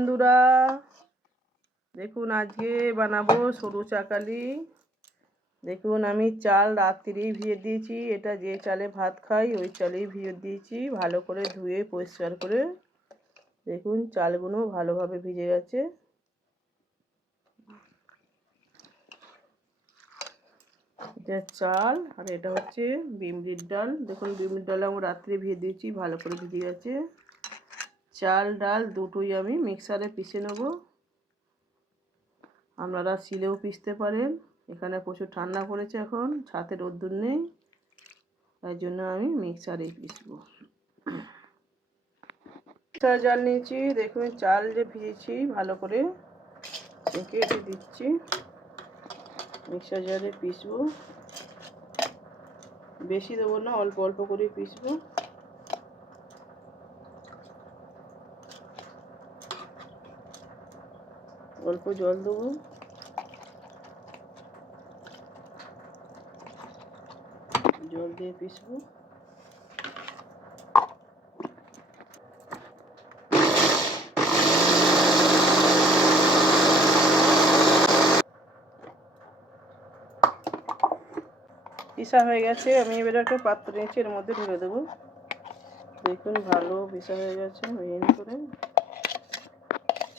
বন্ধুরা, দেখুন আজকে বানাবো সরু চাকালি। দেখুন আমি চাল রাত্রিরেই ভিজিয়ে দিয়েছি। এটা যে চালে ভাত খাই ওই চালেই ভিজিয়ে দিয়েছি, ভালো করে ধুয়ে পরিষ্কার করে। দেখুন চালগুলো ভালোভাবে ভিজে গেছে। এটা চাল আর এটা হচ্ছে বিউলির ডাল। দেখুন বিউলির ডাল আমি রাত্রে ভিজিয়ে দিয়েছি, ভালো করে ভিজে গেছে। চাল ডাল দুটোই আমি মিক্সারে পিষে নেব। আপনারা শিলেও পিষতে পারেন। এখানে প্রচুর ঠান্ডা পড়েছে, এখন ছাদে রোদ্দুর নেই, তাই জন্য আমি মিক্সারেই পিষবো। মিক্সার জার নিয়েছি। দেখুন চাল যে ভিজেছি ভালো করে ছেঁকে এঁকে দিচ্ছি, মিক্সার জারে পিষবো। বেশি দেবো না, অল্প অল্প করে পিষবো। অল্প জল দেবো। জল দিয়ে পিষবো। পিষা হয়ে গেছে। আমি এবার একটা পাত্র নিয়েছি, এর মধ্যে ঢেলে দেবো। দেখুন ভালো পিষা হয়ে গেছে মিহিন করে।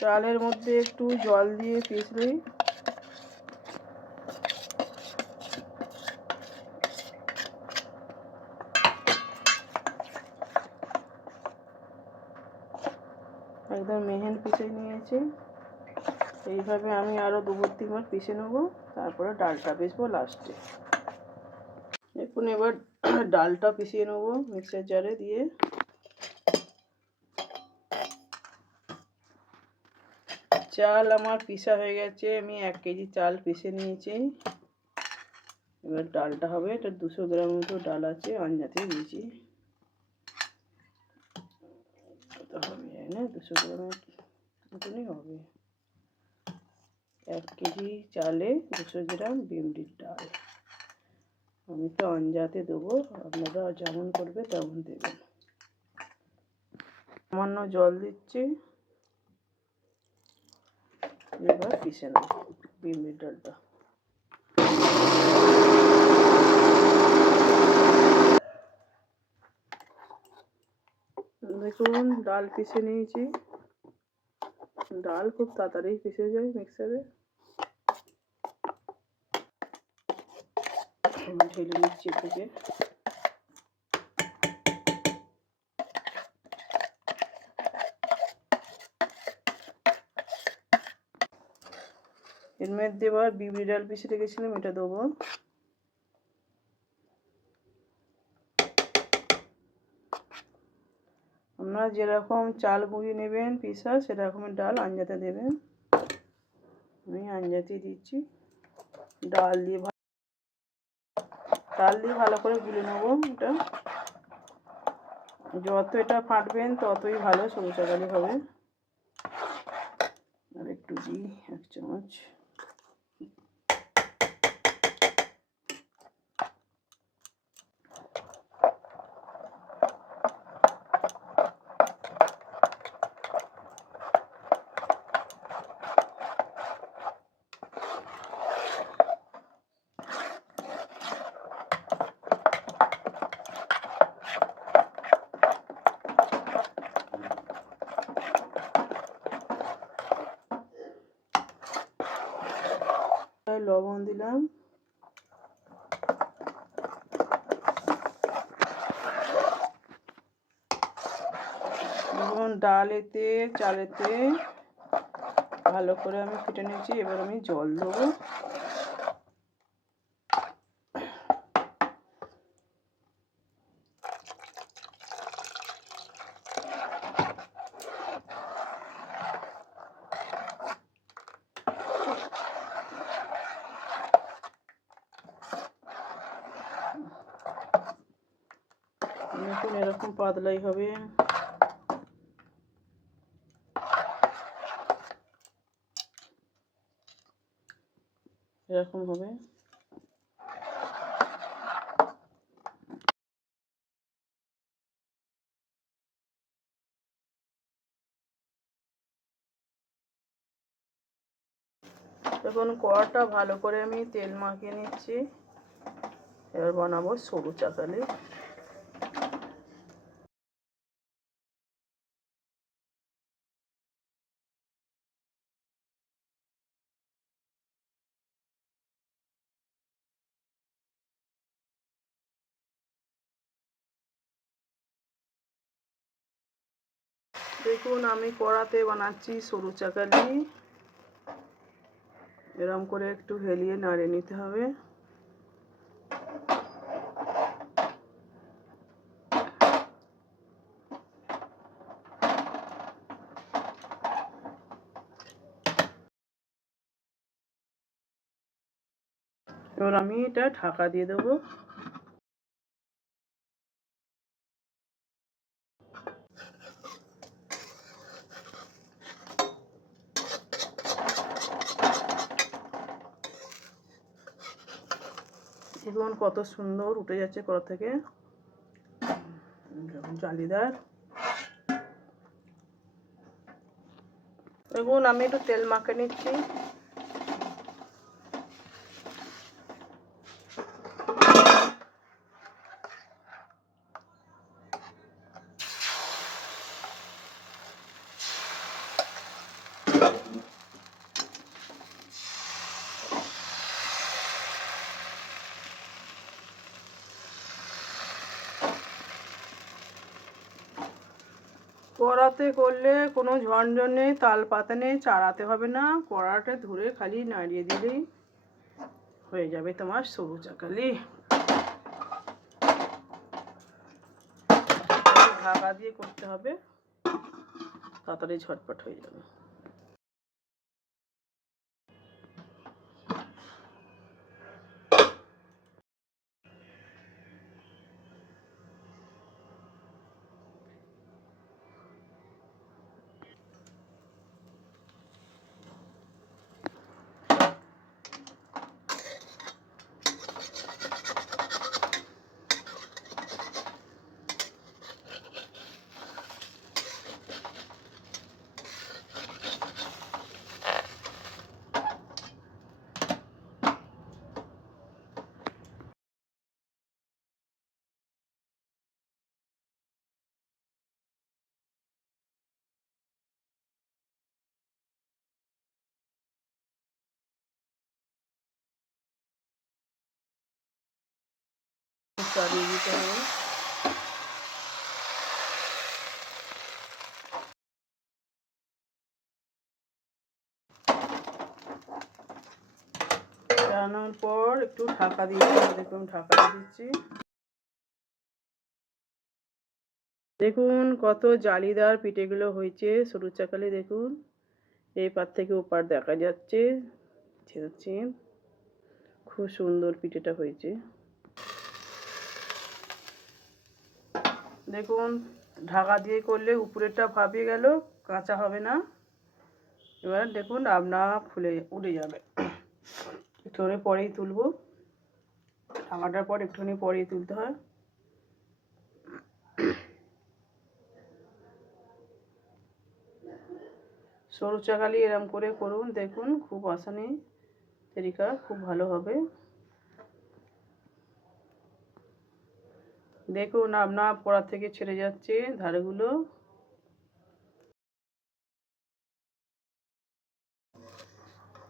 চালের মধ্যে একটু জল দিয়ে পিষলেই একদম মিহিন পিষে নিয়েছি। এইভাবে আমি আরও 2-3 বার পিষে নেবো, তারপরে ডালটা পিষবো লাস্টে। দেখুন এবার ডালটা পিষিয়ে নেবো মিক্সার জারে দিয়ে। চাল আমার পিষা হয়ে গেছে। আমি 1 কেজি চাল পিষে নিয়েছি। এবার ডালটা হবে, এটা 200 গ্রাম মতো ডাল আছে, আঞ্জাতে দিয়েছি। হবে না, 200 গ্রামের মতনই হবে। 1 কেজি চালে 200 গ্রাম বিউলির ডাল। আমি তো আঞ্জাতে দেবো, আপনারা যেমন করবে তেমন দেবেন। সামান্য জল দিচ্ছি। এবার পিষে নেব বিউলির ডালটা। দেখুন ডাল পিষে নিয়েছি। ডাল খুব তাড়াতাড়ি পিষে যায় মিক্সারে। ঢেলে নিচ্ছি থেকে। এর মধ্যে এবার বিউলির ডাল পিষে রেখেছিলাম, এটা দেবো। আপনারা যেরকম চাল গুঁড়িয়ে নেবেন পিসা, সেরকমের ডাল আঞ্জাতে দেবেন। আমি আঞ্জাতে দিচ্ছি। ডাল দিয়ে ভালো করে গুলে নেবো। এটা যত এটা ফাটবেন ততই ভালো সরু চাকালি হবে। আর একটু দিই, 1 চামচ। লবণ দিলাম। দেখুন ডালেতে চালেতে ভালো করে আমি ফেটে নিয়েছি। এবার আমি জল দেবো। দেখুন এরকম পাতলাই হবে, এরকম হবে। দেখুন কড়াটা ভালো করে আমি তেল মাখিয়ে নিচ্ছি। এবার বানাবো সরু চাকালি। দেখুন আমি কড়াতে বানাচ্ছি সরু চাকালি। এরম করে একটু হেলিয়ে নাড়িয়ে নিতে হবে। এবার আমি এটা ঢাকা দিয়ে দেবো। দেখুন কত সুন্দর উঠে যাচ্ছে কড়া থেকে, জালিদার। দেখুন আমি একটু তেল মাখিয়ে নিচ্ছি। কড়াতে করলে কোনো ঝনঝন নেই, তাল পাতা নেই, চাড়াতে হবে না। কড়াটা ধরে খালি নাড়িয়ে দিলেই হয়ে যাবে তোমার সরু চাকালি। ঢাকা দিয়ে করতে হবে, তাড়াতাড়ি ঝটপট হয়ে যাবে। চালিয়ে দিতে হবে। চালানোর পর একটু ঢাকা দিয়ে দিচ্ছি। দেখুন ঢাকা দিয়ে দিচ্ছি। দেখুন কত জালিদার পিঠেগুলো হয়েছে সরু চাকালি। দেখুন এই পার থেকে ওপার দেখা যাচ্ছে, ছেড়েছি। খুব সুন্দর পিঠেটা হয়েছে। দেখুন ঢাকা দিয়ে করলে উপরেরটা ভাপিয়ে গেল, কাঁচা হবে না। এবার দেখুন আপনা ফুলে উঠে যাবে। একটুখানি পরেই তুলবো, ঢাকাটার পর একটুখানি পরেই তুলতে হয়। সরু চাকালি এরম করে করুন, দেখুন খুব আসানি তরিকা, খুব ভালো হবে। দেখুন আপনার কড়া থেকে ছেড়ে যাচ্ছে ধারগুলো।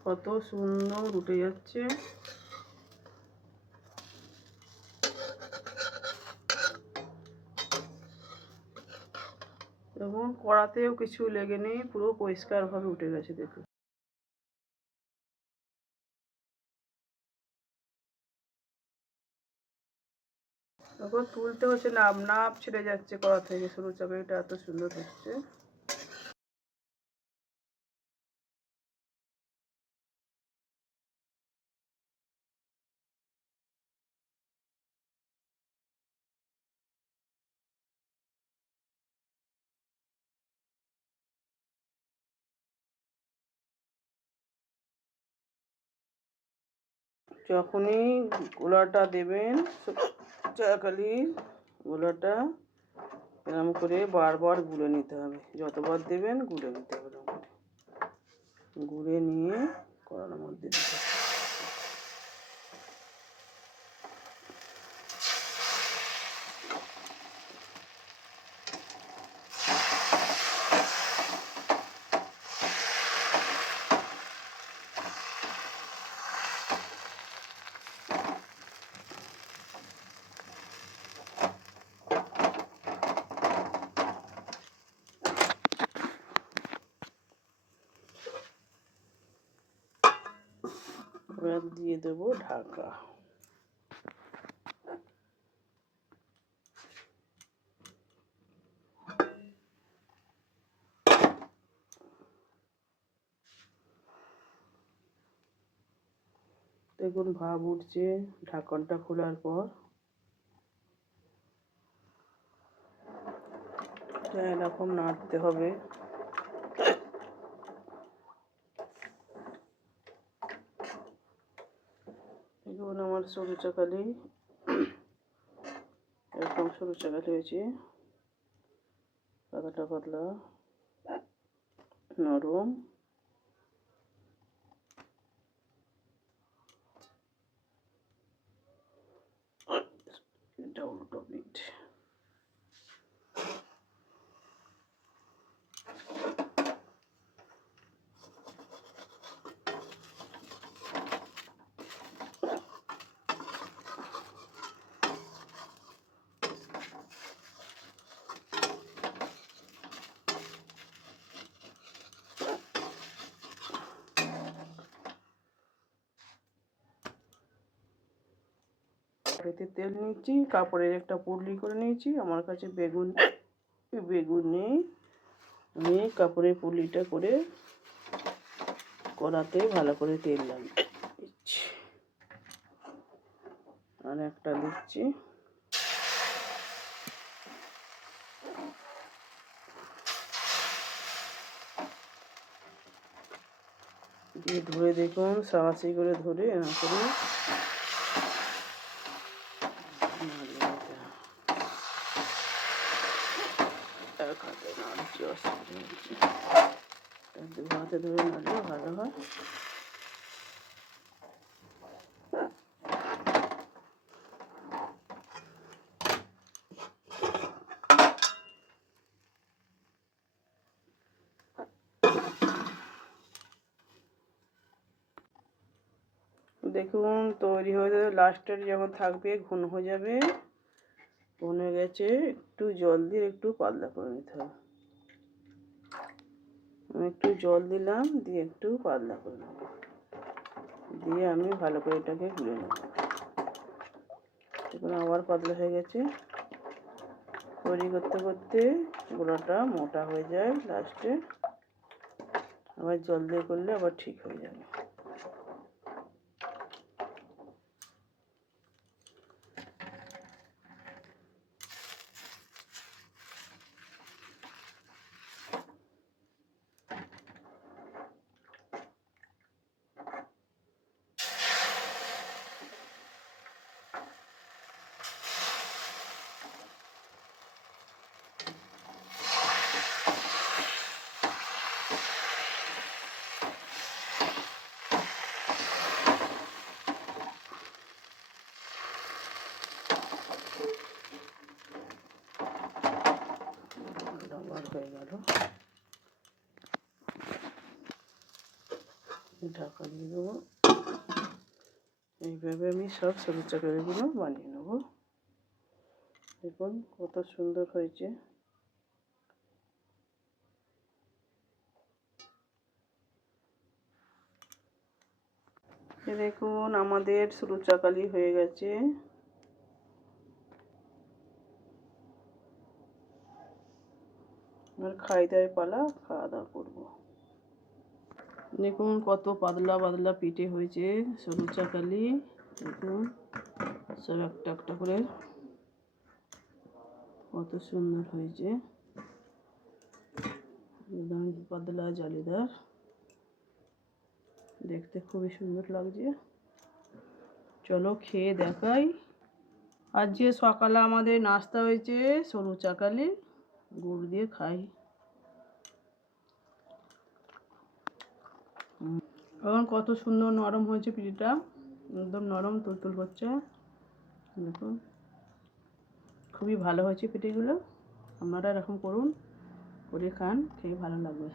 কত সুন্দর উঠে যাচ্ছে। এবং কড়াতেও কিছু লেগে নেই, পুরো পরিষ্কারভাবে উঠে গেছে। দেখুন এখন তুলতে হচ্ছে না, আপনা ছেড়ে যাচ্ছে কড়া থেকে। সরু চাকালিটা এত সুন্দর হচ্ছে। যখনই গোলাটা দেবেন চাকালি, গোলাটা এরকম করে বারবার গুলে নিতে হবে। যতবার দেবেন গুলে নিতে হবে, গুলে নিয়ে কড়ার মধ্যে এবার দিয়ে দেবো ঢাকা। দেখুন ভাপ উঠছে ঢাকনটা খোলার পর। এরকম নাড়তে হবে। দেখুন আমার সরু চাকালি এরকম সরু চাকালি হয়েছে, পাতলা পাতলা নরম। এটা উল্টো পিঠ। কড়াইতে তেল নিয়েছি, কাপড়ের একটা পুটলি করে নিয়েছি। আমার কাছে বেগুন নেই, আমি কাপড়ের পুটলিটা করে কড়াতে ভালো করে তেল লাগিয়ে দিচ্ছি। আর একটা দিচ্ছি। দিয়ে ধরে দেখুন সাবাসি করে ধরে এরকম করে এক হাতে নাড়ছি, অসুবিধা হচ্ছে, দু হাতে ধরে নাড়লে ভালো হয়। দেখুন তৈরি হয়ে যাবে, লাস্টের যখন থাকবে ঘন হয়ে যাবে, ঘন হয়ে গেছে, একটু জল দিয়ে একটু পাতলা করে নিতে হবে। আমি একটু জল দিলাম, দিয়ে একটু পাতলা করে নেব, দিয়ে আমি ভালো করে এটাকে গুলে নেব। দেখুন আবার পাতলা হয়ে গেছে। তৈরি করতে করতে গোলাটা মোটা হয়ে যায়, লাস্টে আবার জল দিয়ে করলে আবার ঠিক হয়ে যাবে। হয়ে গেল, ঢাকা দিয়ে দেবো। এইভাবে আমি সব সরু চাকরিগুলো বানিয়ে নেব। দেখুন কত সুন্দর হয়েছে। দেখুন আমাদের সরু চাকালি হয়ে গেছে। আর খাই দাই পালা, খাওয়া দাওয়া করবো। দেখুন কত পাতলা পাতলা পিঠে হয়েছে সরু চাকালি। দেখুন সব একটা একটা করে কত সুন্দর হয়েছে, একদম পাতলা জালিদার, দেখতে খুবই সুন্দর লাগছে। চলো খেয়ে দেখাই। আজকে সকালে আমাদের নাস্তা হয়েছে সরু চাকালি, গুড় দিয়ে খাই। এখন কত সুন্দর নরম হয়েছে পিঠেটা, একদম নরম তুলতুল হচ্ছে। দেখুন খুবই ভালো হয়েছে পিঠেগুলো। আপনারা এরকম করুন, করে খান, খেয়ে ভালো লাগবে।